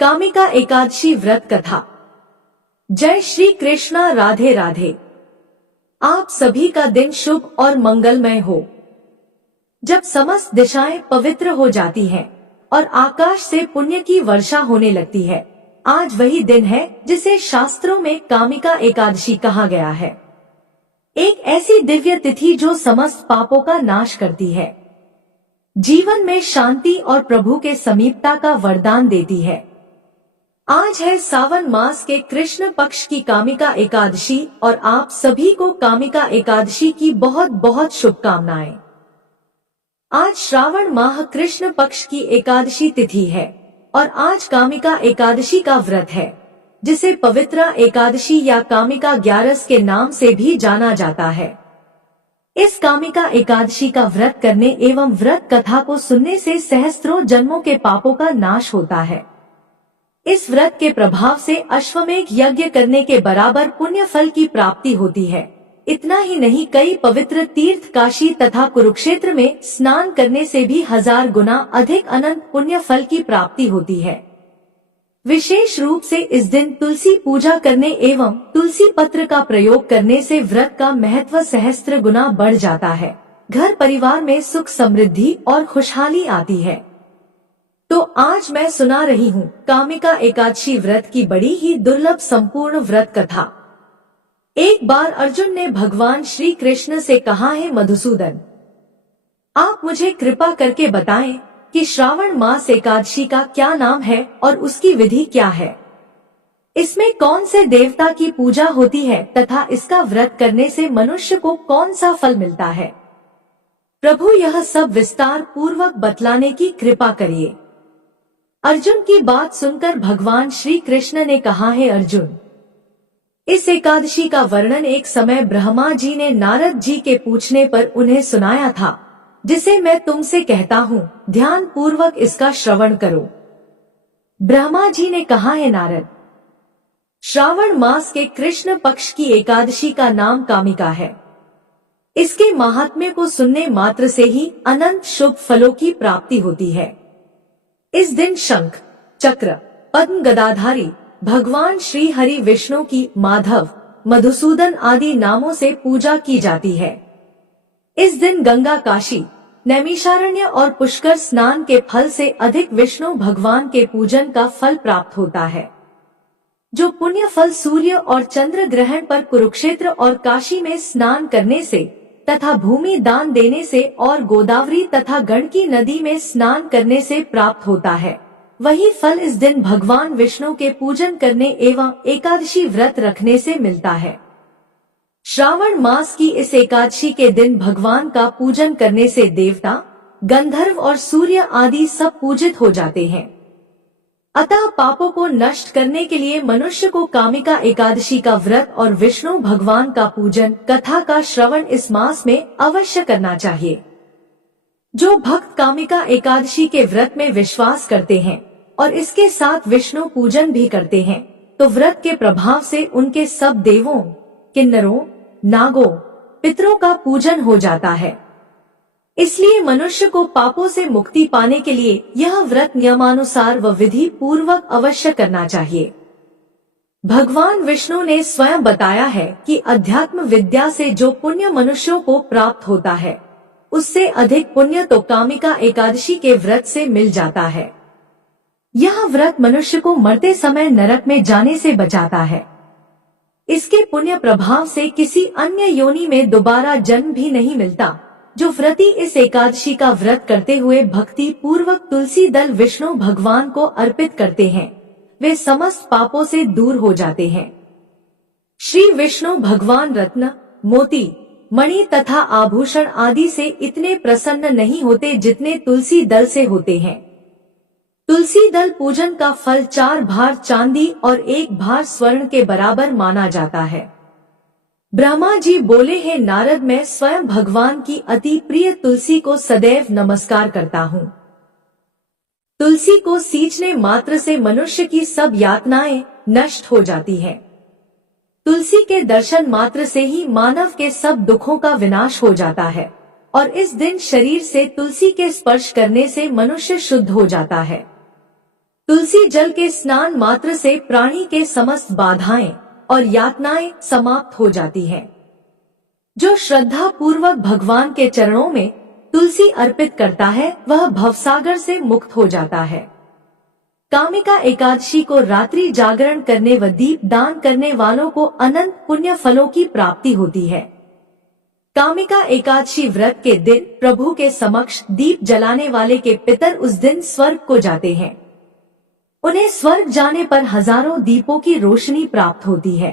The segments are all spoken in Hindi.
कामिका एकादशी व्रत कथा। जय श्री कृष्णा, राधे राधे। आप सभी का दिन शुभ और मंगलमय हो। जब समस्त दिशाएं पवित्र हो जाती हैं और आकाश से पुण्य की वर्षा होने लगती है, आज वही दिन है जिसे शास्त्रों में कामिका एकादशी कहा गया है। एक ऐसी दिव्य तिथि जो समस्त पापों का नाश करती है, जीवन में शांति और प्रभु के समीपता का वरदान देती है। आज है सावन मास के कृष्ण पक्ष की कामिका एकादशी और आप सभी को कामिका एकादशी की बहुत बहुत शुभकामनाएं। आज श्रावण माह कृष्ण पक्ष की एकादशी तिथि है और आज कामिका एकादशी का व्रत है, जिसे पवित्रा एकादशी या कामिका ग्यारस के नाम से भी जाना जाता है। इस कामिका एकादशी का व्रत करने एवं व्रत कथा को सुनने से सहस्त्रों जन्मों के पापों का नाश होता है। इस व्रत के प्रभाव से अश्वमेध यज्ञ करने के बराबर पुण्य फल की प्राप्ति होती है। इतना ही नहीं, कई पवित्र तीर्थ काशी तथा कुरुक्षेत्र में स्नान करने से भी 1000 गुना अधिक अनंत पुण्य फल की प्राप्ति होती है। विशेष रूप से इस दिन तुलसी पूजा करने एवं तुलसी पत्र का प्रयोग करने से व्रत का महत्व सहस्त्र गुना बढ़ जाता है। घर परिवार में सुख समृद्धि और खुशहाली आती है। तो आज मैं सुना रही हूँ कामिका एकादशी व्रत की बड़ी ही दुर्लभ संपूर्ण व्रत कथा। एक बार अर्जुन ने भगवान श्री कृष्ण से कहा, है मधुसूदन, आप मुझे कृपा करके बताएं कि श्रावण मास एकादशी का क्या नाम है और उसकी विधि क्या है। इसमें कौन से देवता की पूजा होती है तथा इसका व्रत करने से मनुष्य को कौन सा फल मिलता है। प्रभु यह सब विस्तार पूर्वक बतलाने की कृपा करिए। अर्जुन की बात सुनकर भगवान श्री कृष्ण ने कहा, है अर्जुन, इस एकादशी का वर्णन एक समय ब्रह्मा जी ने नारद जी के पूछने पर उन्हें सुनाया था, जिसे मैं तुमसे कहता हूँ, ध्यान पूर्वक इसका श्रवण करो। ब्रह्मा जी ने कहा, है नारद, श्रावण मास के कृष्ण पक्ष की एकादशी का नाम कामिका है। इसके महात्म्य को सुनने मात्र से ही अनंत शुभ फलों की प्राप्ति होती है। इस दिन शंख, चक्र, पद्म गदाधारी भगवान श्री हरि विष्णु की माधव, मधुसूदन आदि नामों से पूजा की जाती है। इस दिन गंगा, काशी, नैमिषारण्य और पुष्कर स्नान के फल से अधिक विष्णु भगवान के पूजन का फल प्राप्त होता है। जो पुण्य फल सूर्य और चंद्र ग्रहण पर कुरुक्षेत्र और काशी में स्नान करने से तथा भूमि दान देने से और गोदावरी तथा गंडकी नदी में स्नान करने से प्राप्त होता है, वही फल इस दिन भगवान विष्णु के पूजन करने एवं एकादशी व्रत रखने से मिलता है। श्रावण मास की इस एकादशी के दिन भगवान का पूजन करने से देवता, गंधर्व और सूर्य आदि सब पूजित हो जाते हैं। अतः पापों को नष्ट करने के लिए मनुष्य को कामिका एकादशी का व्रत और विष्णु भगवान का पूजन कथा का श्रवण इस मास में अवश्य करना चाहिए। जो भक्त कामिका एकादशी के व्रत में विश्वास करते हैं और इसके साथ विष्णु पूजन भी करते हैं, तो व्रत के प्रभाव से उनके सब देवों, किन्नरों, नागों, पितरों का पूजन हो जाता है। इसलिए मनुष्य को पापों से मुक्ति पाने के लिए यह व्रत नियमानुसार व विधि पूर्वक अवश्य करना चाहिए। भगवान विष्णु ने स्वयं बताया है कि अध्यात्म विद्या से जो पुण्य मनुष्यों को प्राप्त होता है, उससे अधिक पुण्य तो कामिका एकादशी के व्रत से मिल जाता है। यह व्रत मनुष्य को मरते समय नरक में जाने से बचाता है। इसके पुण्य प्रभाव से किसी अन्य योनि में दोबारा जन्म भी नहीं मिलता। जो व्रती इस एकादशी का व्रत करते हुए भक्ति पूर्वक तुलसी दल विष्णु भगवान को अर्पित करते हैं, वे समस्त पापों से दूर हो जाते हैं। श्री विष्णु भगवान रत्न, मोती, मणि तथा आभूषण आदि से इतने प्रसन्न नहीं होते जितने तुलसी दल से होते हैं। तुलसी दल पूजन का फल 4 भार चांदी और 1 भार स्वर्ण के बराबर माना जाता है। ब्रह्मा जी बोले, हैं नारद, मैं स्वयं भगवान की अति प्रिय तुलसी को सदैव नमस्कार करता हूँ। तुलसी को सींचने मात्र से मनुष्य की सब यातनाएं नष्ट हो जाती हैं। तुलसी के दर्शन मात्र से ही मानव के सब दुखों का विनाश हो जाता है और इस दिन शरीर से तुलसी के स्पर्श करने से मनुष्य शुद्ध हो जाता है। तुलसी जल के स्नान मात्र से प्राणी के समस्त बाधाएं और यातनाएं समाप्त हो जाती हैं। जो श्रद्धा पूर्वक भगवान के चरणों में तुलसी अर्पित करता है वह भवसागर से मुक्त हो जाता है। कामिका एकादशी को रात्रि जागरण करने व दीप दान करने वालों को अनंत पुण्य फलों की प्राप्ति होती है। कामिका एकादशी व्रत के दिन प्रभु के समक्ष दीप जलाने वाले के पितर उस दिन स्वर्ग को जाते हैं। उन्हें स्वर्ग जाने पर हजारों दीपों की रोशनी प्राप्त होती है।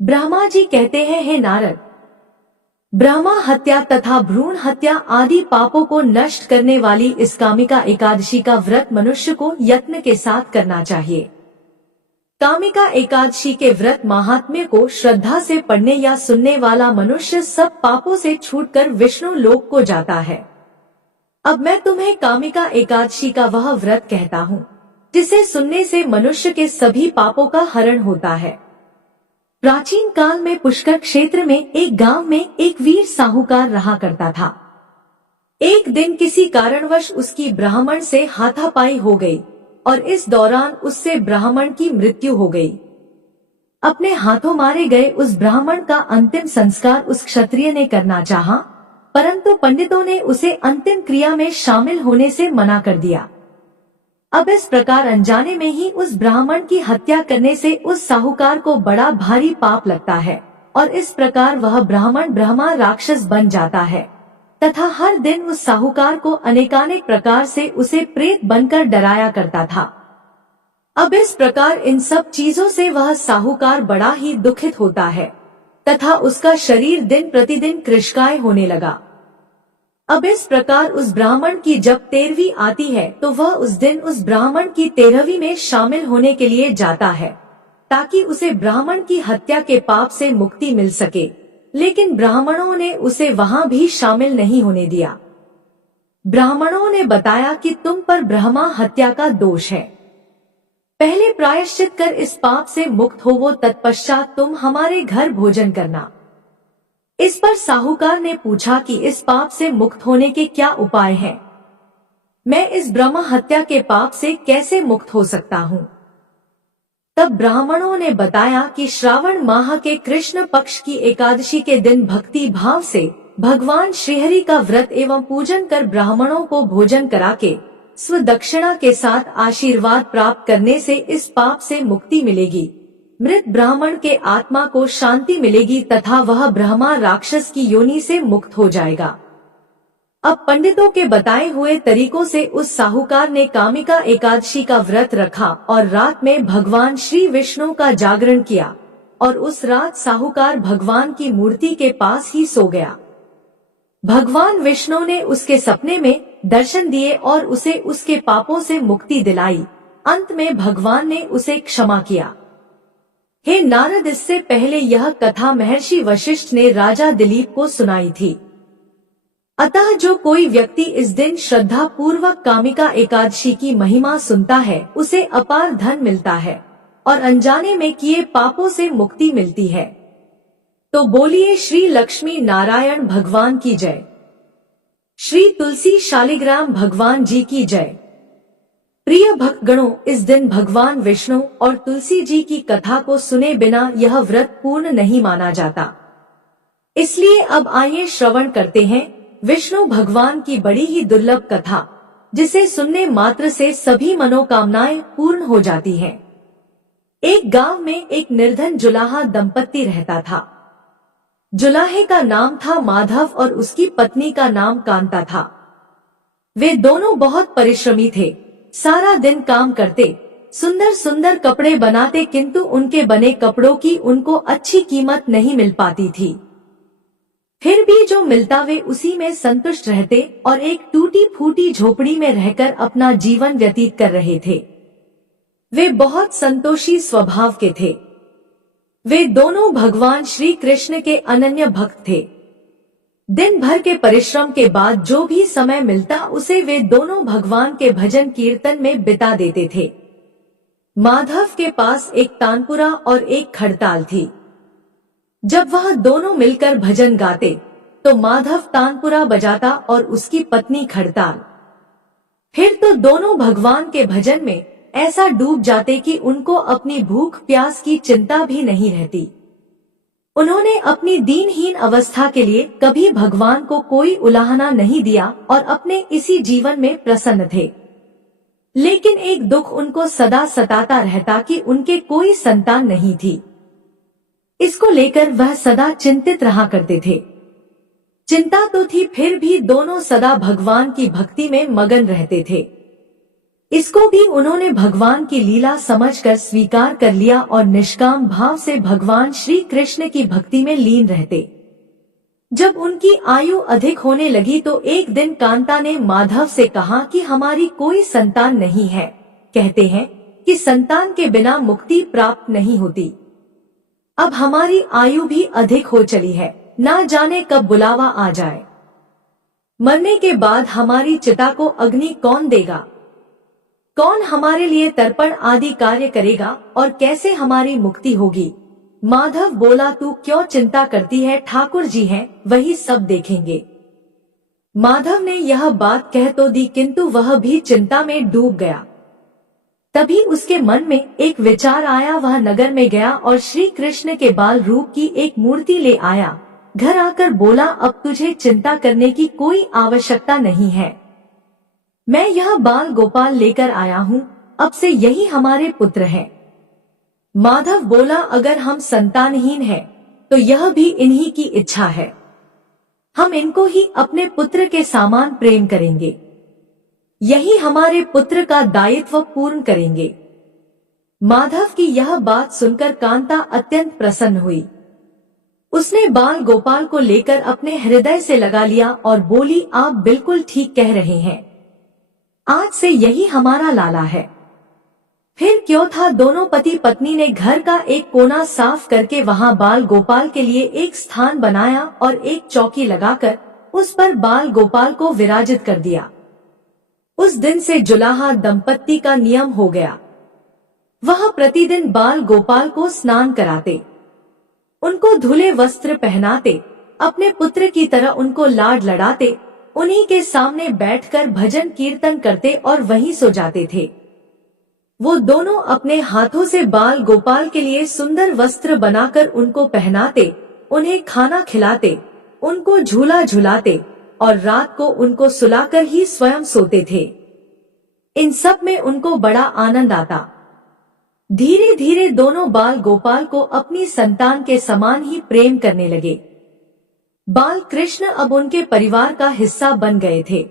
ब्रह्मा जी कहते हैं, हे नारद, ब्रह्मा हत्या तथा भ्रूण हत्या आदि पापों को नष्ट करने वाली इस कामिका एकादशी का व्रत मनुष्य को यत्न के साथ करना चाहिए। कामिका एकादशी के व्रत महात्म्य को श्रद्धा से पढ़ने या सुनने वाला मनुष्य सब पापों से छूटकर विष्णु लोक को जाता है। अब मैं तुम्हें कामिका एकादशी का वह व्रत कहता हूँ जिसे सुनने से मनुष्य के सभी पापों का हरण होता है। प्राचीन काल में पुष्कर क्षेत्र में एक गांव में एक वीर साहूकार रहा करता था। एक दिन किसी कारणवश उसकी ब्राह्मण से हाथापाई हो गई और इस दौरान उससे ब्राह्मण की मृत्यु हो गई। अपने हाथों मारे गए उस ब्राह्मण का अंतिम संस्कार उस क्षत्रिय ने करना चाहा, परंतु पंडितों ने उसे अंतिम क्रिया में शामिल होने से मना कर दिया। अब इस प्रकार अनजाने में ही उस ब्राह्मण की हत्या करने से उस साहूकार को बड़ा भारी पाप लगता है और इस प्रकार वह ब्राह्मण ब्रह्मा राक्षस बन जाता है तथा हर दिन उस साहूकार को अनेकानेक प्रकार से उसे प्रेत बनकर डराया करता था। अब इस प्रकार इन सब चीजों से वह साहूकार बड़ा ही दुखित होता है तथा उसका शरीर दिन प्रतिदिन कृशकाय होने लगा। अब इस प्रकार उस ब्राह्मण की जब 13वीं आती है तो वह उस दिन उस ब्राह्मण की 13वीं में शामिल होने के लिए जाता है ताकि उसे ब्राह्मण की हत्या के पाप से मुक्ति मिल सके, लेकिन ब्राह्मणों ने उसे वहां भी शामिल नहीं होने दिया। ब्राह्मणों ने बताया कि तुम पर ब्रह्मा हत्या का दोष है, पहले प्रायश्चित कर इस पाप से मुक्त होवो, तत्पश्चात तुम हमारे घर भोजन करना। इस पर साहूकार ने पूछा कि इस पाप से मुक्त होने के क्या उपाय हैं? मैं इस ब्रह्म हत्या के पाप से कैसे मुक्त हो सकता हूँ? तब ब्राह्मणों ने बताया कि श्रावण माह के कृष्ण पक्ष की एकादशी के दिन भक्ति भाव से भगवान श्रीहरि का व्रत एवं पूजन कर ब्राह्मणों को भोजन करा के स्वदक्षिणा के साथ आशीर्वाद प्राप्त करने से इस पाप से मुक्ति मिलेगी, मृत ब्राह्मण के आत्मा को शांति मिलेगी तथा वह ब्रह्मा राक्षस की योनि से मुक्त हो जाएगा। अब पंडितों के बताए हुए तरीकों से उस साहूकार ने कामिका एकादशी का व्रत रखा और रात में भगवान श्री विष्णु का जागरण किया और उस रात साहूकार भगवान की मूर्ति के पास ही सो गया। भगवान विष्णु ने उसके सपने में दर्शन दिए और उसे उसके पापों से मुक्ति दिलाई। अंत में भगवान ने उसे क्षमा किया। हे नारद, इससे पहले यह कथा महर्षि वशिष्ठ ने राजा दिलीप को सुनाई थी। अतः जो कोई व्यक्ति इस दिन श्रद्धा पूर्वक कामिका एकादशी की महिमा सुनता है उसे अपार धन मिलता है और अनजाने में किए पापों से मुक्ति मिलती है। तो बोलिए श्री लक्ष्मी नारायण भगवान की जय, श्री तुलसी शालिग्राम भगवान जी की जय। प्रिय भक्तगणों, इस दिन भगवान विष्णु और तुलसी जी की कथा को सुने बिना यह व्रत पूर्ण नहीं माना जाता। इसलिए अब आइए श्रवण करते हैं विष्णु भगवान की बड़ी ही दुर्लभ कथा, जिसे सुनने मात्र से सभी मनोकामनाएं पूर्ण हो जाती हैं। एक गांव में एक निर्धन जुलाहा दंपत्ति रहता था। जुलाहे का नाम था माधव और उसकी पत्नी का नाम कांता था। वे दोनों बहुत परिश्रमी थे, सारा दिन काम करते, सुंदर सुंदर कपड़े बनाते, किंतु उनके बने कपड़ों की उनको अच्छी कीमत नहीं मिल पाती थी। फिर भी जो मिलता वे उसी में संतुष्ट रहते और एक टूटी फूटी झोपड़ी में रहकर अपना जीवन व्यतीत कर रहे थे। वे बहुत संतोषी स्वभाव के थे। वे दोनों भगवान श्री कृष्ण के अनन्य भक्त थे। दिन भर के परिश्रम के बाद जो भी समय मिलता उसे वे दोनों भगवान के भजन कीर्तन में बिता देते थे। माधव के पास एक तानपुरा और एक खड़ताल थी। जब वह दोनों मिलकर भजन गाते तो माधव तानपुरा बजाता और उसकी पत्नी खड़ताल। फिर तो दोनों भगवान के भजन में ऐसा डूब जाते कि उनको अपनी भूख प्यास की चिंता भी नहीं रहती। उन्होंने अपनी दीनहीन अवस्था के लिए कभी भगवान को कोई उलाहना नहीं दिया और अपने इसी जीवन में प्रसन्न थे। लेकिन एक दुख उनको सदा सताता रहता कि उनके कोई संतान नहीं थी। इसको लेकर वह सदा चिंतित रहा करते थे। चिंता तो थी, फिर भी दोनों सदा भगवान की भक्ति में मगन रहते थे। इसको भी उन्होंने भगवान की लीला समझकर स्वीकार कर लिया और निष्काम भाव से भगवान श्री कृष्ण की भक्ति में लीन रहते। जब उनकी आयु अधिक होने लगी तो एक दिन कांता ने माधव से कहा कि हमारी कोई संतान नहीं है। कहते हैं कि संतान के बिना मुक्ति प्राप्त नहीं होती। अब हमारी आयु भी अधिक हो चली है, ना जाने कब बुलावा आ जाए। मरने के बाद हमारी चिता को अग्नि कौन देगा? कौन हमारे लिए तर्पण आदि कार्य करेगा और कैसे हमारी मुक्ति होगी? माधव बोला, तू क्यों चिंता करती है, ठाकुर जी हैं, वही सब देखेंगे। माधव ने यह बात कह तो दी, किंतु वह भी चिंता में डूब गया। तभी उसके मन में एक विचार आया। वह नगर में गया और श्री कृष्ण के बाल रूप की एक मूर्ति ले आया। घर आकर बोला, अब तुझे चिंता करने की कोई आवश्यकता नहीं है। मैं यह बाल गोपाल लेकर आया हूँ, अब से यही हमारे पुत्र हैं। माधव बोला, अगर हम संतानहीन हैं, तो यह भी इन्हीं की इच्छा है। हम इनको ही अपने पुत्र के समान प्रेम करेंगे, यही हमारे पुत्र का दायित्व पूर्ण करेंगे। माधव की यह बात सुनकर कांता अत्यंत प्रसन्न हुई। उसने बाल गोपाल को लेकर अपने हृदय से लगा लिया और बोली, आप बिल्कुल ठीक कह रहे हैं, आज से यही हमारा लाला है। फिर क्यों था, दोनों पति पत्नी ने घर का एक कोना साफ करके वहां बाल गोपाल के लिए एक स्थान बनाया और एक चौकी लगाकर उस पर बाल गोपाल को विराजित कर दिया। उस दिन से जुलाहा दंपत्ति का नियम हो गया। वह प्रतिदिन बाल गोपाल को स्नान कराते, उनको धुले वस्त्र पहनाते, अपने पुत्र की तरह उनको लाड लड़ाते, उन्हीं के सामने बैठकर भजन कीर्तन करते और वहीं सो जाते थे। वो दोनों अपने हाथों से बाल गोपाल के लिए सुंदर वस्त्र बनाकर उनको पहनाते, उन्हें खाना खिलाते, उनको झूला झुलाते और रात को उनको सुलाकर ही स्वयं सोते थे। इन सब में उनको बड़ा आनंद आता। धीरे धीरे दोनों बाल गोपाल को अपनी संतान के समान ही प्रेम करने लगे। बाल कृष्ण अब उनके परिवार का हिस्सा बन गए थे।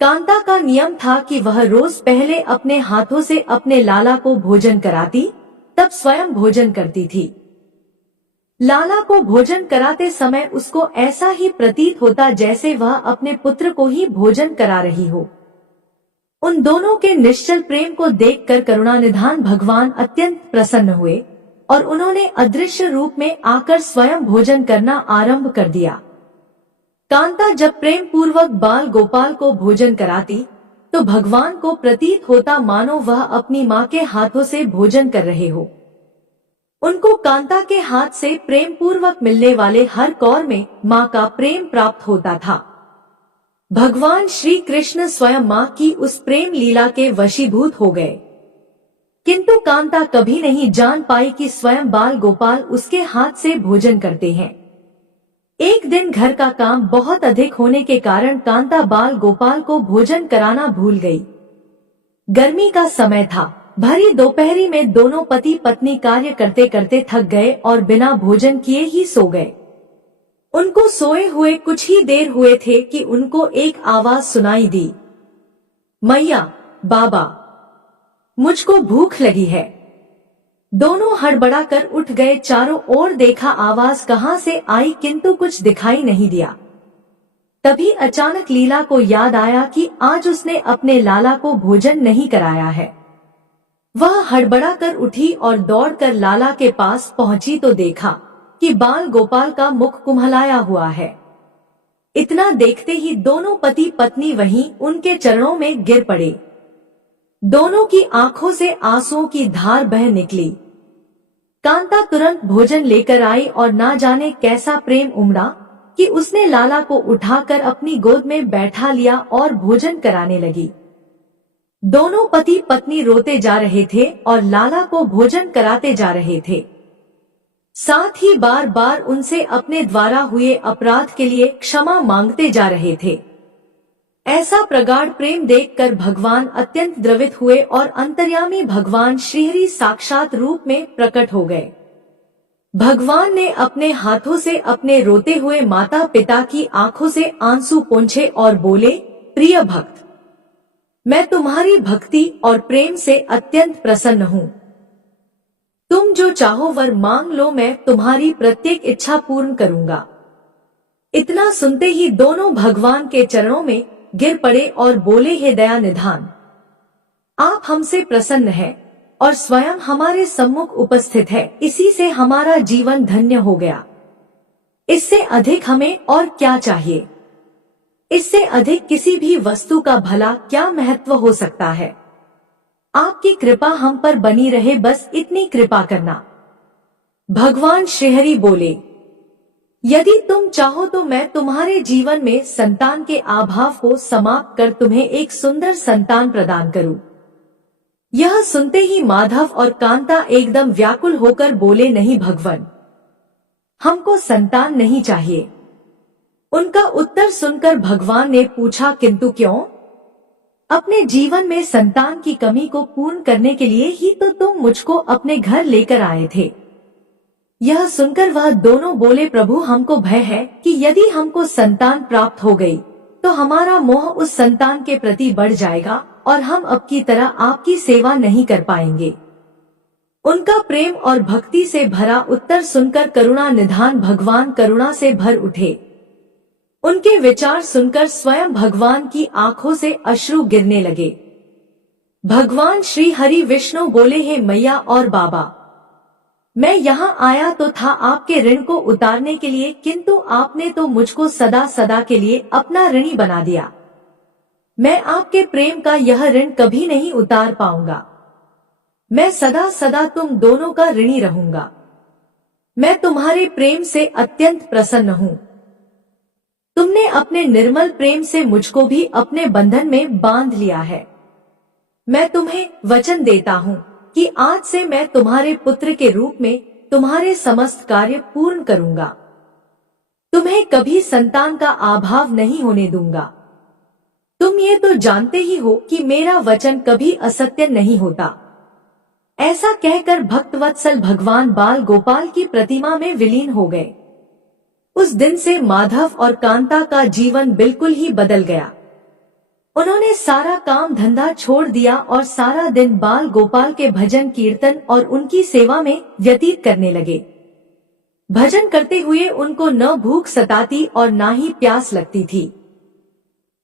कांता का नियम था कि वह रोज पहले अपने हाथों से अपने लाला को भोजन कराती, तब स्वयं भोजन करती थी। लाला को भोजन कराते समय उसको ऐसा ही प्रतीत होता जैसे वह अपने पुत्र को ही भोजन करा रही हो। उन दोनों के निश्चल प्रेम को देखकर करुणानिधान भगवान अत्यंत प्रसन्न हुए और उन्होंने अदृश्य रूप में आकर स्वयं भोजन करना आरंभ कर दिया। कांता जब प्रेम पूर्वक बाल गोपाल को भोजन कराती तो भगवान को प्रतीत होता मानो वह अपनी माँ के हाथों से भोजन कर रहे हो। उनको कांता के हाथ से प्रेम पूर्वक मिलने वाले हर कौर में माँ का प्रेम प्राप्त होता था। भगवान श्री कृष्ण स्वयं माँ की उस प्रेम लीला के वशीभूत हो गए, किंतु कांता कभी नहीं जान पाई कि स्वयं बाल गोपाल उसके हाथ से भोजन करते हैं। एक दिन घर का काम बहुत अधिक होने के कारण कांता बाल गोपाल को भोजन कराना भूल गई। गर्मी का समय था। भरी दोपहरी में दोनों पति पत्नी कार्य करते करते थक गए और बिना भोजन किए ही सो गए। उनको सोए हुए कुछ ही देर हुए थे कि उनको एक आवाज सुनाई दी, मैया, बाबा, मुझको भूख लगी है। दोनों हड़बड़ाकर उठ गए, चारों ओर देखा आवाज कहां से आई, किंतु कुछ दिखाई नहीं दिया। तभी अचानक लीला को याद आया कि आज उसने अपने लाला को भोजन नहीं कराया है। वह हड़बड़ाकर उठी और दौड़कर लाला के पास पहुंची तो देखा कि बाल गोपाल का मुख कुम्हलाया हुआ है। इतना देखते ही दोनों पति पत्नी वहीं उनके चरणों में गिर पड़े। दोनों की आंखों से आंसुओं की धार बह निकली। कांता तुरंत भोजन लेकर आई और ना जाने कैसा प्रेम उमड़ा कि उसने लाला को उठाकर अपनी गोद में बैठा लिया और भोजन कराने लगी। दोनों पति पत्नी रोते जा रहे थे और लाला को भोजन कराते जा रहे थे। साथ ही बार बार उनसे अपने द्वारा हुए अपराध के लिए क्षमा मांगते जा रहे थे। ऐसा प्रगाढ़ प्रेम देखकर भगवान अत्यंत द्रवित हुए और अंतर्यामी भगवान श्रीहरि साक्षात रूप में प्रकट हो गए। भगवान ने अपने हाथों से अपने रोते हुए माता पिता की आंखों से आंसू पोंछे और बोले, प्रिय भक्त, मैं तुम्हारी भक्ति और प्रेम से अत्यंत प्रसन्न हूँ। तुम जो चाहो वर मांग लो, मैं तुम्हारी प्रत्येक इच्छा पूर्ण करूंगा। इतना सुनते ही दोनों भगवान के चरणों में गिर पड़े और बोले, हे दया निधान, आप हमसे प्रसन्न हैं और स्वयं हमारे सम्मुख उपस्थित है, इसी से हमारा जीवन धन्य हो गया। इससे अधिक हमें और क्या चाहिए? इससे अधिक किसी भी वस्तु का भला क्या महत्व हो सकता है? आपकी कृपा हम पर बनी रहे, बस इतनी कृपा करना। भगवान श्रीहरि बोले, यदि तुम चाहो तो मैं तुम्हारे जीवन में संतान के अभाव को समाप्त कर तुम्हें एक सुंदर संतान प्रदान करूं। यह सुनते ही माधव और कांता एकदम व्याकुल होकर बोले, नहीं भगवान, हमको संतान नहीं चाहिए। उनका उत्तर सुनकर भगवान ने पूछा, किंतु क्यों? अपने जीवन में संतान की कमी को पूर्ण करने के लिए ही तो तुम मुझको अपने घर लेकर आए थे। यह सुनकर वह दोनों बोले, प्रभु, हमको भय है कि यदि हमको संतान प्राप्त हो गई तो हमारा मोह उस संतान के प्रति बढ़ जाएगा और हम अब की तरह आपकी सेवा नहीं कर पाएंगे। उनका प्रेम और भक्ति से भरा उत्तर सुनकर करुणा निधान भगवान करुणा से भर उठे। उनके विचार सुनकर स्वयं भगवान की आंखों से अश्रु गिरने लगे। भगवान श्री हरि विष्णु बोले, हे मैया और बाबा, मैं यहाँ आया तो था आपके ऋण को उतारने के लिए, किंतु आपने तो मुझको सदा सदा के लिए अपना ऋणी बना दिया। मैं आपके प्रेम का यह ऋण कभी नहीं उतार पाऊंगा। मैं सदा सदा तुम दोनों का ऋणी रहूंगा। मैं तुम्हारे प्रेम से अत्यंत प्रसन्न हूँ। तुमने अपने निर्मल प्रेम से मुझको भी अपने बंधन में बांध लिया है। मैं तुम्हें वचन देता हूँ कि आज से मैं तुम्हारे पुत्र के रूप में तुम्हारे समस्त कार्य पूर्ण करूंगा। तुम्हें कभी संतान का अभाव नहीं होने दूंगा। तुम ये तो जानते ही हो कि मेरा वचन कभी असत्य नहीं होता। ऐसा कहकर भक्तवत्सल भगवान बाल गोपाल की प्रतिमा में विलीन हो गए। उस दिन से माधव और कांता का जीवन बिल्कुल ही बदल गया। उन्होंने सारा काम धंधा छोड़ दिया और सारा दिन बाल गोपाल के भजन कीर्तन और उनकी सेवा में व्यतीत करने लगे। भजन करते हुए उनको न भूख सताती और न ही प्यास लगती थी।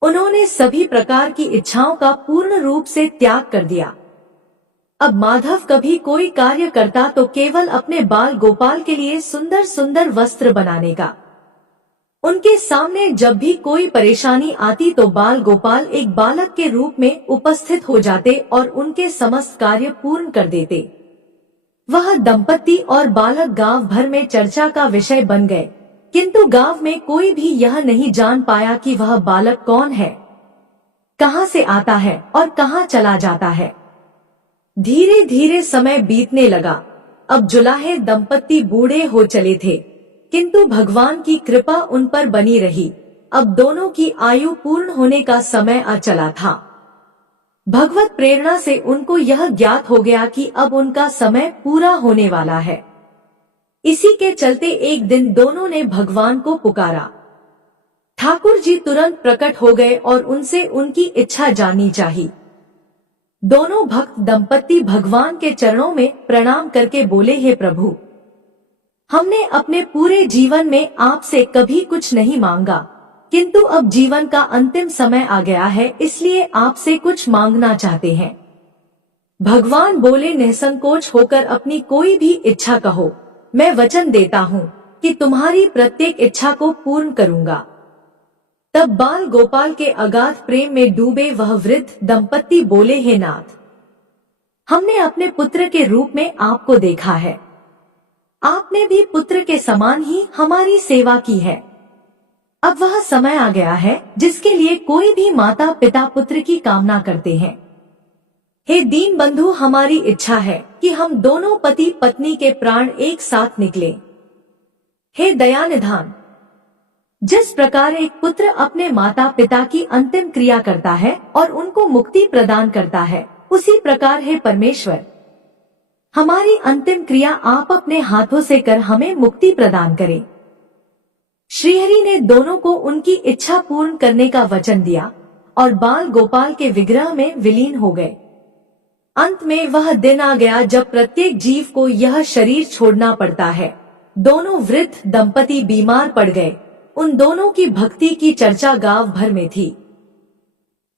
उन्होंने सभी प्रकार की इच्छाओं का पूर्ण रूप से त्याग कर दिया। अब माधव कभी कोई कार्य करता तो केवल अपने बाल गोपाल के लिए सुंदर सुंदर वस्त्र बनाने का। उनके सामने जब भी कोई परेशानी आती तो बाल गोपाल एक बालक के रूप में उपस्थित हो जाते और उनके समस्त कार्य पूर्ण कर देते। वह दंपति और बालक गांव भर में चर्चा का विषय बन गए, किंतु गांव में कोई भी यह नहीं जान पाया कि वह बालक कौन है, कहां से आता है और कहां चला जाता है। धीरे धीरे समय बीतने लगा। अब जुलाहे दंपति बूढ़े हो चले थे, किंतु भगवान की कृपा उन पर बनी रही। अब दोनों की आयु पूर्ण होने का समय आ चला था। भगवत प्रेरणा से उनको यह ज्ञात हो गया कि अब उनका समय पूरा होने वाला है। इसी के चलते एक दिन दोनों ने भगवान को पुकारा। ठाकुर जी तुरंत प्रकट हो गए और उनसे उनकी इच्छा जाननी चाहिए। दोनों भक्त दंपति भगवान के चरणों में प्रणाम करके बोले, हे प्रभु, हमने अपने पूरे जीवन में आपसे कभी कुछ नहीं मांगा, किंतु अब जीवन का अंतिम समय आ गया है, इसलिए आपसे कुछ मांगना चाहते हैं। भगवान बोले, निसंकोच होकर अपनी कोई भी इच्छा कहो, मैं वचन देता हूँ कि तुम्हारी प्रत्येक इच्छा को पूर्ण करूंगा। तब बाल गोपाल के अगाध प्रेम में डूबे वह वृद्ध दंपति बोले, हे नाथ, हमने अपने पुत्र के रूप में आपको देखा है। आपने भी पुत्र के समान ही हमारी सेवा की है। अब वह समय आ गया है जिसके लिए कोई भी माता पिता पुत्र की कामना करते हैं। हे दीन बंधु, हमारी इच्छा है कि हम दोनों पति पत्नी के प्राण एक साथ निकले। हे दयानिधान, जिस प्रकार एक पुत्र अपने माता पिता की अंतिम क्रिया करता है और उनको मुक्ति प्रदान करता है, उसी प्रकार हे परमेश्वर, हमारी अंतिम क्रिया आप अपने हाथों से कर हमें मुक्ति प्रदान करें। श्रीहरि ने दोनों को उनकी इच्छा पूर्ण करने का वचन दिया और बाल गोपाल के विग्रह में विलीन हो गए। अंत में वह दिन आ गया जब प्रत्येक जीव को यह शरीर छोड़ना पड़ता है। दोनों वृद्ध दंपति बीमार पड़ गए। उन दोनों की भक्ति की चर्चा गांव भर में थी,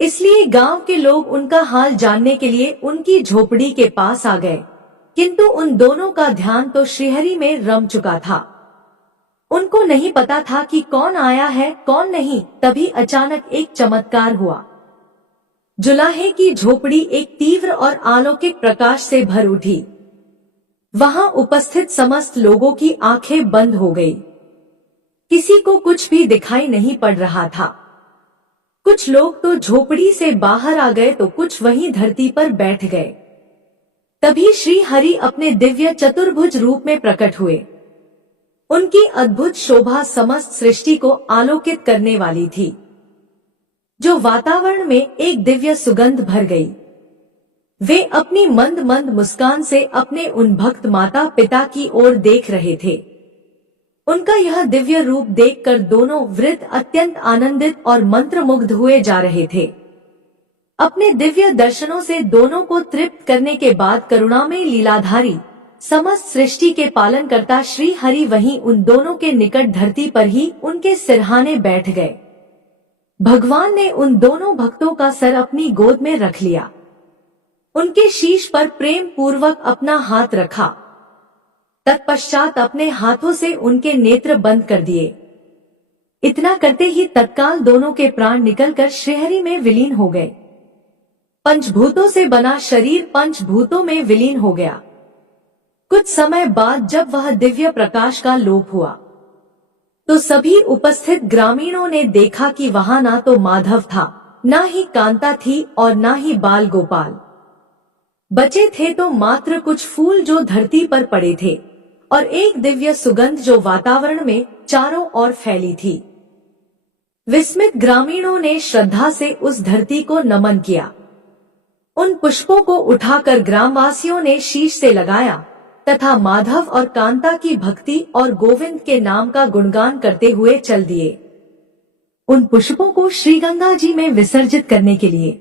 इसलिए गांव के लोग उनका हाल जानने के लिए उनकी झोपड़ी के पास आ गए। किंतु उन दोनों का ध्यान तो श्रीहरि में रम चुका था। उनको नहीं पता था कि कौन आया है कौन नहीं। तभी अचानक एक चमत्कार हुआ। जुलाहे की झोपड़ी एक तीव्र और अलौकिक प्रकाश से भर उठी। वहां उपस्थित समस्त लोगों की आंखें बंद हो गई। किसी को कुछ भी दिखाई नहीं पड़ रहा था। कुछ लोग तो झोपड़ी से बाहर आ गए तो कुछ वहीं धरती पर बैठ गए। तभी श्री हरि अपने दिव्य चतुर्भुज रूप में प्रकट हुए। उनकी अद्भुत शोभा समस्त सृष्टि को आलोकित करने वाली थी, जो वातावरण में एक दिव्य सुगंध भर गई। वे अपनी मंद मंद मुस्कान से अपने उन भक्त माता पिता की ओर देख रहे थे। उनका यह दिव्य रूप देखकर दोनों वृद्ध अत्यंत आनंदित और मंत्रमुग्ध हुए जा रहे थे। अपने दिव्य दर्शनों से दोनों को तृप्त करने के बाद करुणामय लीलाधारी समस्त सृष्टि के पालनकर्ता श्री हरि वहीं उन दोनों के निकट धरती पर ही उनके सिरहाने बैठ गए। भगवान ने उन दोनों भक्तों का सर अपनी गोद में रख लिया। उनके शीश पर प्रेम पूर्वक अपना हाथ रखा। तत्पश्चात अपने हाथों से उनके नेत्र बंद कर दिए। इतना करते ही तत्काल दोनों के प्राण निकलकर श्रीहरि में विलीन हो गए। पंचभूतों से बना शरीर पंचभूतों में विलीन हो गया। कुछ समय बाद जब वह दिव्य प्रकाश का लोप हुआ तो सभी उपस्थित ग्रामीणों ने देखा कि वहां ना तो माधव था, ना ही कांता थी और ना ही बाल गोपाल। बचे थे तो मात्र कुछ फूल जो धरती पर पड़े थे और एक दिव्य सुगंध जो वातावरण में चारों ओर फैली थी। विस्मित ग्रामीणों ने श्रद्धा से उस धरती को नमन किया। उन पुष्पों को उठाकर ग्रामवासियों ने शीश से लगाया तथा माधव और कांता की भक्ति और गोविंद के नाम का गुणगान करते हुए चल दिए। उन पुष्पों को श्री गंगा जी में विसर्जित करने के लिए।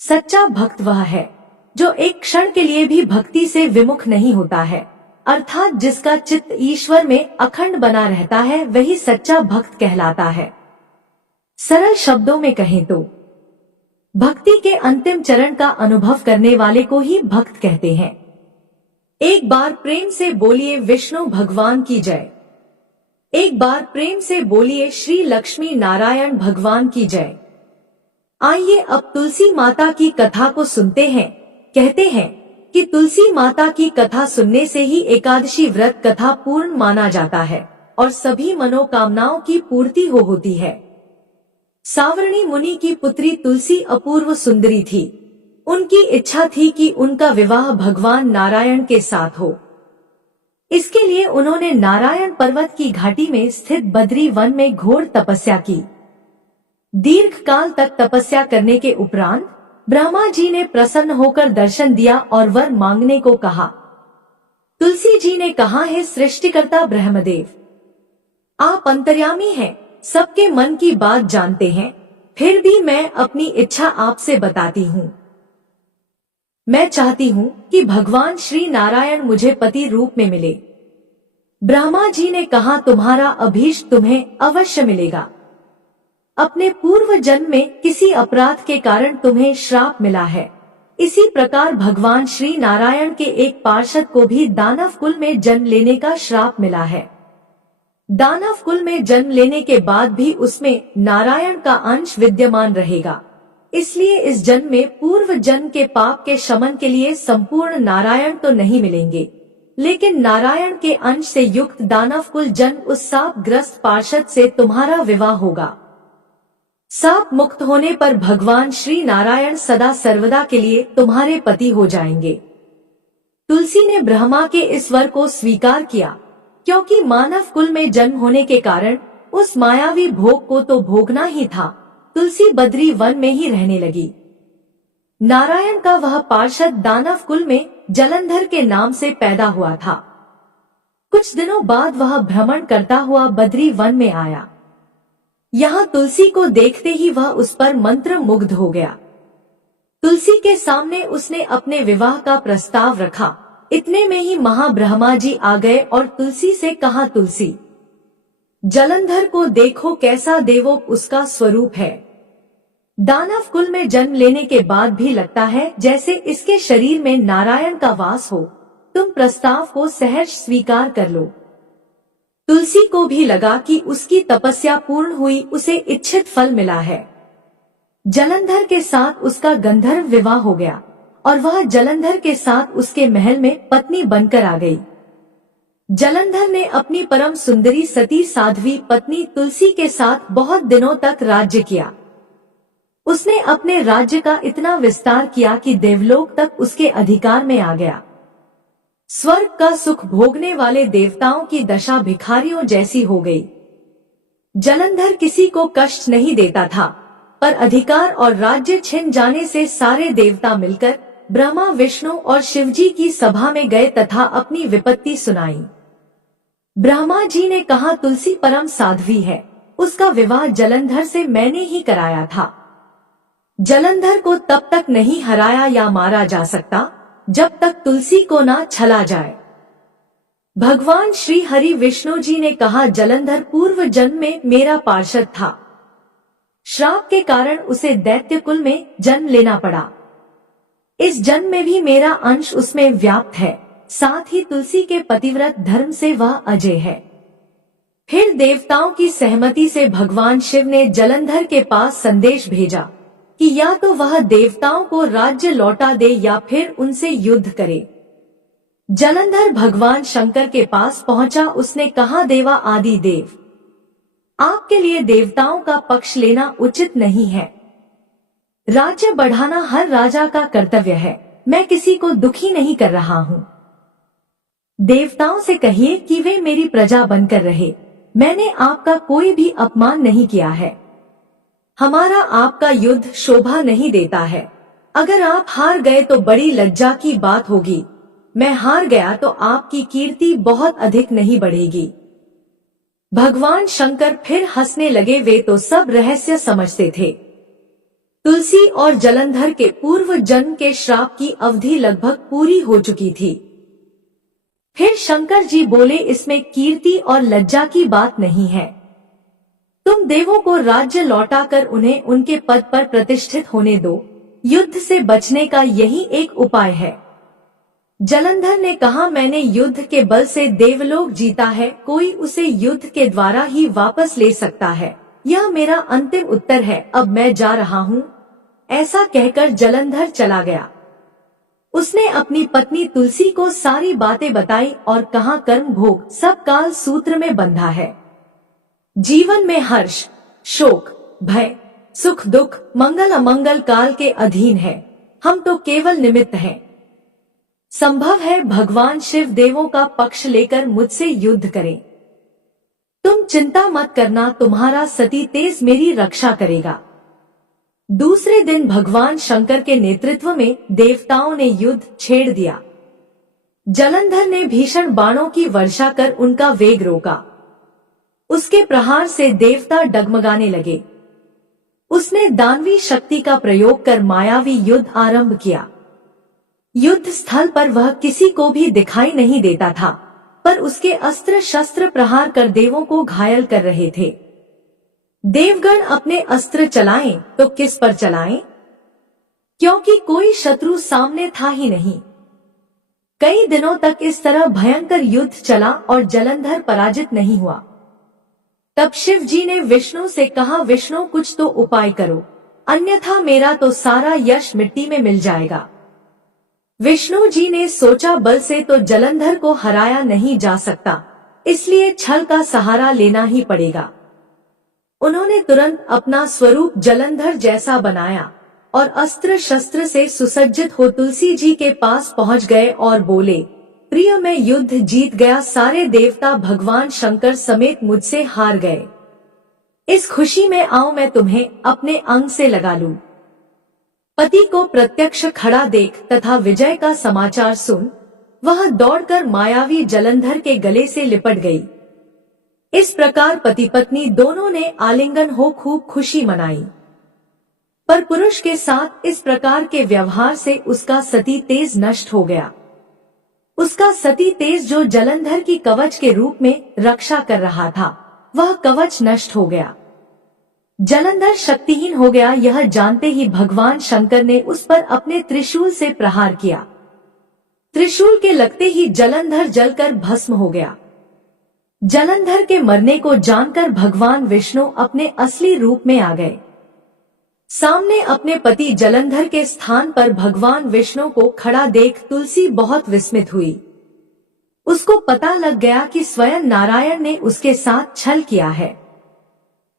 सच्चा भक्त वह है जो एक क्षण के लिए भी भक्ति से विमुख नहीं होता है, अर्थात जिसका चित्त ईश्वर में अखंड बना रहता है, वही सच्चा भक्त कहलाता है। सरल शब्दों में कहें तो भक्ति के अंतिम चरण का अनुभव करने वाले को ही भक्त कहते हैं। एक बार प्रेम से बोलिए विष्णु भगवान की जय। एक बार प्रेम से बोलिए श्री लक्ष्मी नारायण भगवान की जय। आइए अब तुलसी माता की कथा को सुनते हैं। कहते हैं कि तुलसी माता की कथा सुनने से ही एकादशी व्रत कथा पूर्ण माना जाता है और सभी मनोकामनाओं की पूर्ति होती है। सावरणी मुनि की पुत्री तुलसी अपूर्व सुंदरी थी। उनकी इच्छा थी कि उनका विवाह भगवान नारायण के साथ हो। इसके लिए उन्होंने नारायण पर्वत की घाटी में स्थित बद्री वन में घोर तपस्या की। दीर्घ काल तक तपस्या करने के उपरांत ब्रह्मा जी ने प्रसन्न होकर दर्शन दिया और वर मांगने को कहा। तुलसी जी ने कहा, हे सृष्टिकर्ता ब्रह्मदेव, आप अंतर्यामी हैं, सबके मन की बात जानते हैं, फिर भी मैं अपनी इच्छा आपसे बताती हूँ। मैं चाहती हूँ कि भगवान श्री नारायण मुझे पति रूप में मिले। ब्रह्मा जी ने कहा, तुम्हारा अभीष्ट तुम्हें अवश्य मिलेगा। अपने पूर्व जन्म में किसी अपराध के कारण तुम्हें श्राप मिला है। इसी प्रकार भगवान श्री नारायण के एक पार्षद को भी दानव कुल में जन्म लेने का श्राप मिला है। दानव कुल में जन्म लेने के बाद भी उसमें नारायण का अंश विद्यमान रहेगा। इसलिए इस जन्म में पूर्व जन्म के पाप के शमन के लिए संपूर्ण नारायण तो नहीं मिलेंगे, लेकिन नारायण के अंश से युक्त दानव कुल जन्म उस शाप ग्रस्त पार्षद से तुम्हारा विवाह होगा। साप मुक्त होने पर भगवान श्री नारायण सदा सर्वदा के लिए तुम्हारे पति हो जाएंगे। तुलसी ने ब्रह्मा के इस वर को स्वीकार किया, क्योंकि मानव कुल में जन्म होने के कारण उस मायावी भोग को तो भोगना ही था। तुलसी बद्री वन में ही रहने लगी। नारायण का वह पार्षद दानव कुल में जलंधर के नाम से पैदा हुआ था। कुछ दिनों बाद वह भ्रमण करता हुआ बद्री वन में आया। यहाँ तुलसी को देखते ही वह उस पर मंत्र मुग्ध हो गया। तुलसी के सामने उसने अपने विवाह का प्रस्ताव रखा। इतने में ही महाब्रह्मा जी आ गए और तुलसी से कहा, तुलसी, जलंधर को देखो कैसा देवोप उसका स्वरूप है। दानव कुल में जन्म लेने के बाद भी लगता है जैसे इसके शरीर में नारायण का वास हो। तुम प्रस्ताव को सहर्ष स्वीकार कर लो। तुलसी को भी लगा कि उसकी तपस्या पूर्ण हुई, उसे इच्छित फल मिला है। जलंधर के साथ उसका गंधर्व विवाह हो गया और वह जलंधर के साथ उसके महल में पत्नी बनकर आ गई। जलंधर ने अपनी परम सुंदरी सती साध्वी पत्नी तुलसी के साथ बहुत दिनों तक राज्य किया। उसने अपने राज्य का इतना विस्तार किया कि देवलोक तक उसके अधिकार में आ गया। स्वर्ग का सुख भोगने वाले देवताओं की दशा भिखारियों जैसी हो गई। जलंधर किसी को कष्ट नहीं देता था, पर अधिकार और राज्य छिन जाने से सारे देवता मिलकर ब्रह्मा, विष्णु और शिवजी की सभा में गए तथा अपनी विपत्ति सुनाई। ब्रह्मा जी ने कहा, तुलसी परम साध्वी है, उसका विवाह जलंधर से मैंने ही कराया था। जलंधर को तब तक नहीं हराया या मारा जा सकता जब तक तुलसी को ना छला जाए। भगवान श्री हरि विष्णु जी ने कहा, जलंधर पूर्व जन्म में मेरा पार्षद था। श्राप के कारण उसे दैत्य कुल में जन्म लेना पड़ा। इस जन्म में भी मेरा अंश उसमें व्याप्त है। साथ ही तुलसी के पतिव्रत धर्म से वह अजय है। फिर देवताओं की सहमति से भगवान शिव ने जलंधर के पास संदेश भेजा कि या तो वह देवताओं को राज्य लौटा दे या फिर उनसे युद्ध करे। जलंधर भगवान शंकर के पास पहुंचा। उसने कहा, देवा आदि देव, आपके लिए देवताओं का पक्ष लेना उचित नहीं है। राज्य बढ़ाना हर राजा का कर्तव्य है। मैं किसी को दुखी नहीं कर रहा हूँ। देवताओं से कहिए कि वे मेरी प्रजा बनकर रहे। मैंने आपका कोई भी अपमान नहीं किया है। हमारा आपका युद्ध शोभा नहीं देता है। अगर आप हार गए तो बड़ी लज्जा की बात होगी। मैं हार गया तो आपकी कीर्ति बहुत अधिक नहीं बढ़ेगी। भगवान शंकर फिर हंसने लगे। वे तो सब रहस्य समझते थे। तुलसी और जलंधर के पूर्व जन्म के श्राप की अवधि लगभग पूरी हो चुकी थी। फिर शंकर जी बोले, इसमें कीर्ति और लज्जा की बात नहीं है। तुम देवों को राज्य लौटाकर उन्हें उनके पद पर प्रतिष्ठित होने दो। युद्ध से बचने का यही एक उपाय है। जलंधर ने कहा, मैंने युद्ध के बल से देवलोक जीता है। कोई उसे युद्ध के द्वारा ही वापस ले सकता है। यह मेरा अंतिम उत्तर है। अब मैं जा रहा हूँ। ऐसा कहकर जलंधर चला गया। उसने अपनी पत्नी तुलसी को सारी बातें बताई और कहा, कर्म भोग सब काल सूत्र में बंधा है। जीवन में हर्ष, शोक, भय, सुख, दुख, मंगल अमंगल काल के अधीन है। हम तो केवल निमित्त हैं। संभव है भगवान शिव देवों का पक्ष लेकर मुझसे युद्ध करें। तुम चिंता मत करना, तुम्हारा सती तेज मेरी रक्षा करेगा। दूसरे दिन भगवान शंकर के नेतृत्व में देवताओं ने युद्ध छेड़ दिया। जलंधर ने भीषण बाणों की वर्षा कर उनका वेग रोका। उसके प्रहार से देवता डगमगाने लगे। उसने दानवी शक्ति का प्रयोग कर मायावी युद्ध आरंभ किया। युद्ध स्थल पर वह किसी को भी दिखाई नहीं देता था, पर उसके अस्त्र शस्त्र प्रहार कर देवों को घायल कर रहे थे। देवगण अपने अस्त्र चलाएं तो किस पर चलाएं? क्योंकि कोई शत्रु सामने था ही नहीं। कई दिनों तक इस तरह भयंकर युद्ध चला और जलंधर पराजित नहीं हुआ। तब शिव जी ने विष्णु से कहा, विष्णु कुछ तो उपाय करो, अन्यथा मेरा तो सारा यश मिट्टी में मिल जाएगा। विष्णु जी ने सोचा, बल से तो जलंधर को हराया नहीं जा सकता, इसलिए छल का सहारा लेना ही पड़ेगा। उन्होंने तुरंत अपना स्वरूप जलंधर जैसा बनाया और अस्त्र शस्त्र से सुसज्जित हो तुलसी जी के पास पहुंच गए और बोले, प्रिय मैं युद्ध जीत गया, सारे देवता भगवान शंकर समेत मुझसे हार गए। इस खुशी में आओ मैं तुम्हें अपने अंग से लगा लूं। पति को प्रत्यक्ष खड़ा देख तथा विजय का समाचार सुन वह दौड़कर मायावी जलंधर के गले से लिपट गई। इस प्रकार पति पत्नी दोनों ने आलिंगन हो खूब खुशी मनाई। पर पुरुष के साथ इस प्रकार के व्यवहार से उसका सती तेज नष्ट हो गया। उसका सती तेज जो जलंधर की कवच के रूप में रक्षा कर रहा था, वह कवच नष्ट हो गया। जलंधर शक्तिहीन हो गया। यह जानते ही भगवान शंकर ने उस पर अपने त्रिशूल से प्रहार किया। त्रिशूल के लगते ही जलंधर जलकर भस्म हो गया। जलंधर के मरने को जानकर भगवान विष्णु अपने असली रूप में आ गए। सामने अपने पति जलंधर के स्थान पर भगवान विष्णु को खड़ा देख तुलसी बहुत विस्मित हुई। उसको पता लग गया कि स्वयं नारायण ने उसके साथ छल किया है।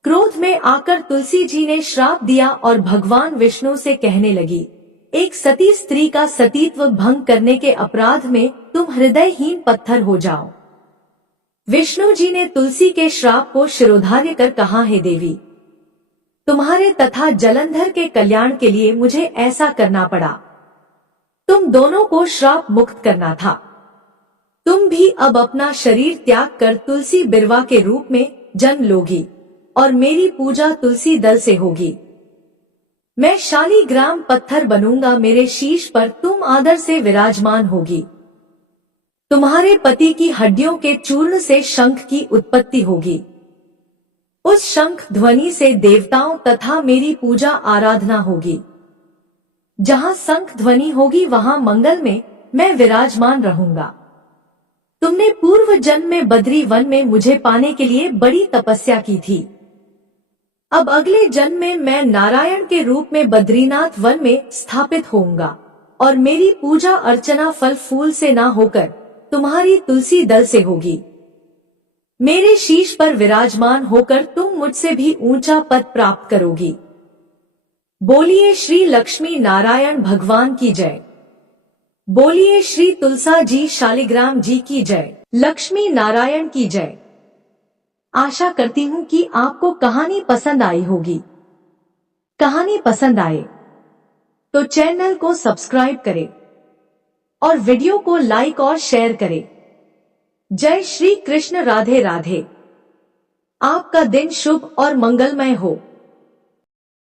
क्रोध में आकर तुलसी जी ने श्राप दिया और भगवान विष्णु से कहने लगी, एक सती स्त्री का सतीत्व भंग करने के अपराध में तुम हृदयहीन पत्थर हो जाओ। विष्णु जी ने तुलसी के श्राप को शिरोधार्य कर कहा, हे देवी, तुम्हारे तथा जलंधर के कल्याण के लिए मुझे ऐसा करना पड़ा। तुम दोनों को श्राप मुक्त करना था। तुम भी अब अपना शरीर त्याग कर तुलसी बिरवा के रूप में जन्म लोगी और मेरी पूजा तुलसी दल से होगी। मैं शालीग्राम पत्थर बनूंगा, मेरे शीश पर तुम आदर से विराजमान होगी। तुम्हारे पति की हड्डियों के चूर्ण से शंख की उत्पत्ति होगी। उस शंख ध्वनि से देवताओं तथा मेरी पूजा आराधना होगी। जहाँ शंख ध्वनि होगी वहाँ मंगल में मैं विराजमान रहूंगा। तुमने पूर्व जन्म में बद्री वन में मुझे पाने के लिए बड़ी तपस्या की थी। अब अगले जन्म में मैं नारायण के रूप में बद्रीनाथ वन में स्थापित होऊंगा और मेरी पूजा अर्चना फल फूल से ना होकर तुम्हारी तुलसी दल से होगी। मेरे शीश पर विराजमान होकर तुम मुझसे भी ऊंचा पद प्राप्त करोगी। बोलिए श्री लक्ष्मी नारायण भगवान की जय। बोलिए श्री तुलसा जी शालिग्राम जी की जय। लक्ष्मी नारायण की जय। आशा करती हूँ कि आपको कहानी पसंद आई होगी। कहानी पसंद आए तो चैनल को सब्सक्राइब करें और वीडियो को लाइक और शेयर करें। जय श्री कृष्ण। राधे राधे। आपका दिन शुभ और मंगलमय हो।